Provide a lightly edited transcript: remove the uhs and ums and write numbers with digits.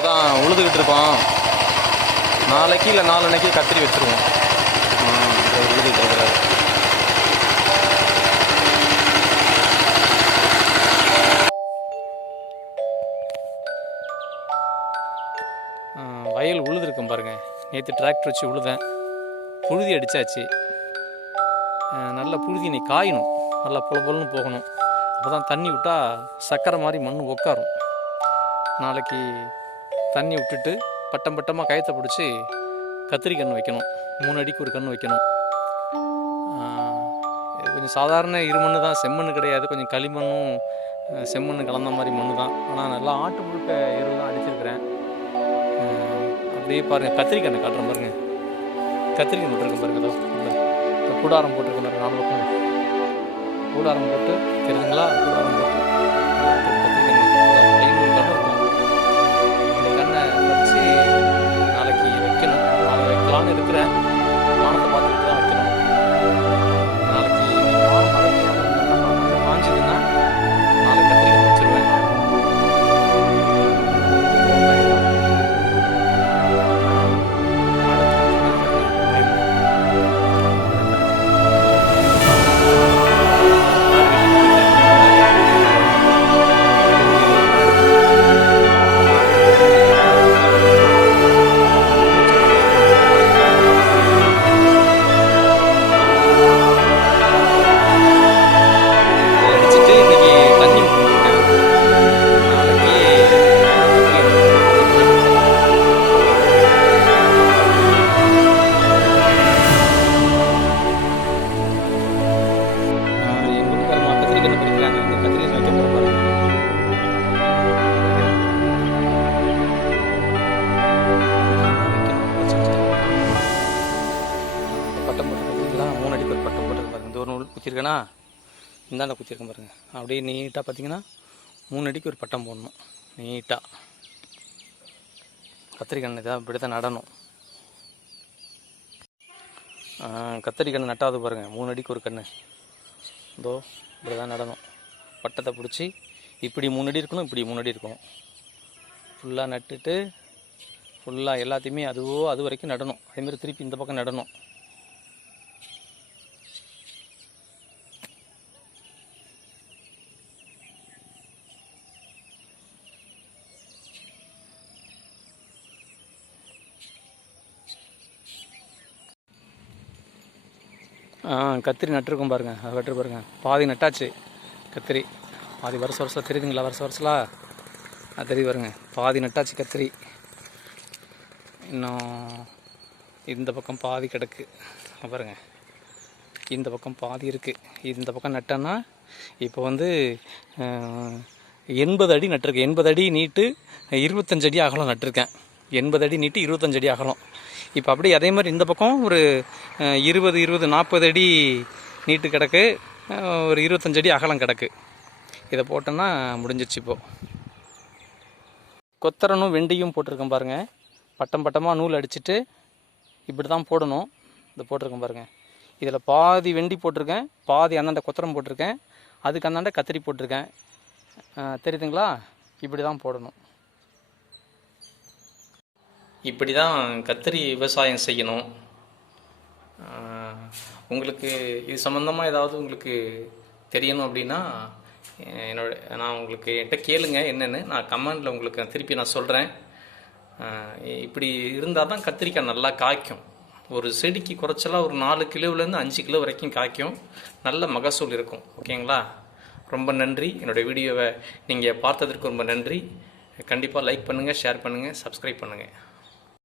இப்போ தான் உழுதுகிட்டு இருக்கோம். நாளைக்கு இல்லை நாளன்னைக்கு கத்திரி வச்சுருவோம். உழுதுகிட்டு இருக்கிறாரு. வயல் உழுதுருக்கேன் பாருங்கள். நேற்று டிராக்டர் வச்சு உழுதேன். புழுதி அடித்தாச்சு. நல்லா புழுதி நீ காயணும், நல்லா பொலன்னு போகணும். அப்போ தான் தண்ணி விட்டால் சக்கரை மாதிரி மண் உட்காரும். நாளைக்கு தண்ணி விட்டுட்டு பட்டம் பட்டமாக கயத்தை பிடிச்சி கத்திரி கன்று வைக்கணும். 3 அடிக்கு ஒரு கன்று வைக்கணும். கொஞ்சம் சாதாரண இருமண் தான், செம்மண் கிடையாது. கொஞ்சம் களிமண்ணும் செம்மண் கலந்த மாதிரி மண் தான். ஆனால் நல்லா ஆட்டு முழுக்க எருவு தான் அடிச்சிருக்கிறேன். அப்படியே பாருங்கள், கத்திரி கன்று காட்டுறேன் பாருங்கள். கத்திரி கன்று விட்டுருக்கேன் பாருங்கள். அதோ கூடாரம் போட்டிருக்கேன் பாருங்கள். 4 பக்கம் கூடாரம் போட்டு தெரியுதுங்களா? கூடாரம் போட்டு கத்திரி கன்று 500 கன்று இருக்கும். இந்த கண்ணை வச்சு நாளைக்கு வைக்கணும். நாளைக்கு வைக்கலான்னு இருக்கிறேன். வானத்தை பார்த்துட்டு தான் வைக்கணும். நாளைக்கு மழை காஞ்சிதுன்னா நாளைக்கு கத்திரி கன்று வச்சுருவேன். குத்திருக்கேன்னா இந்தாண்ட குத்திருக்கேன் பாருங்கள். அப்படியே நீட்டாக பார்த்தீங்கன்னா 3 அடிக்கு ஒரு பட்டம் போடணும். நீட்டாக கத்திரிக்கண்ணு தான் இப்படி தான் நடணும். கத்திரிக்கண்ணு நட்டாவது பாருங்கள். 3 அடிக்கு ஒரு கன்று இதோ இப்படி தான் நடணும். பட்டத்தை பிடிச்சி இப்படி 3 அடி இருக்கணும், இப்படி 3 அடி இருக்கணும். ஃபுல்லாக நட்டுட்டு ஃபுல்லாக எல்லாத்தையுமே அது வரைக்கும் நடணும். அதேமாதிரி திருப்பி இந்த பக்கம் நடணும். கத்திரி நட்டுருக்கோம் பாருங்கள். அதை வெட்டு பாருங்கள். பாதி நட்டாச்சு கத்திரி. பாதி வருஷம் தெரியுதுங்களா? வருஷம் அது தெரியுது பாருங்கள். பாதி நட்டாச்சு கத்திரி. இன்னும் இந்த பக்கம் பாதி கிடக்கு பாருங்கள். இந்த பக்கம் பாதி இருக்குது. இந்த பக்கம் நட்டேன்னா இப்போ வந்து 80 அடி நட்டிருக்கேன். 80 அடி நீட்டு 25 அடி அகலம் நட்டிருக்கேன். 80 அடி நீட்டு 25 அடி அகலம். இப்போ அப்படியே அதே மாதிரி இந்த பக்கம் ஒரு 20 40 அடி நீட்டு கிடக்கு. ஒரு 25 அடி அகலம் கிடக்கு. இதை போட்டோன்னா முடிஞ்சிச்சு. இப்போது கொத்தரனும் வெண்டியும் போட்டிருக்கேன் பாருங்கள். பட்டம் பட்டமாக நூல் அடிச்சுட்டு இப்படி தான் போடணும். இதை போட்டிருக்கேன் பாருங்கள். இதில் பாதி வெண்டி போட்டிருக்கேன், பாதி அந்தாண்ட கொத்தரம் போட்டிருக்கேன், அதுக்கு அந்தாண்ட கத்திரி போட்டிருக்கேன். தெரியுதுங்களா? இப்படி தான் போடணும். இப்படி தான் கத்திரி விவசாயம் செய்யணும். உங்களுக்கு இது சம்மந்தமாக ஏதாவது உங்களுக்கு தெரியணும் அப்படின்னா நான் உங்களுக்கு என்கிட்ட கேளுங்க. என்னென்னு நான் கமெண்டில் உங்களுக்கு திருப்பி நான் சொல்கிறேன். இப்படி இருந்தால் தான் கத்திரிக்காய் நல்லா காய்க்கும். ஒரு செடிக்கு குறைச்சலாக ஒரு 4 கிலோவிலேருந்து 5 கிலோ வரைக்கும் காய்க்கும். நல்ல மகசூல் இருக்கும். ஓகேங்களா? ரொம்ப நன்றி. என்னுடைய வீடியோவை நீங்கள் பார்த்ததற்கு ரொம்ப நன்றி. கண்டிப்பாக லைக் பண்ணுங்கள், ஷேர் பண்ணுங்கள், சப்ஸ்கிரைப் பண்ணுங்கள்.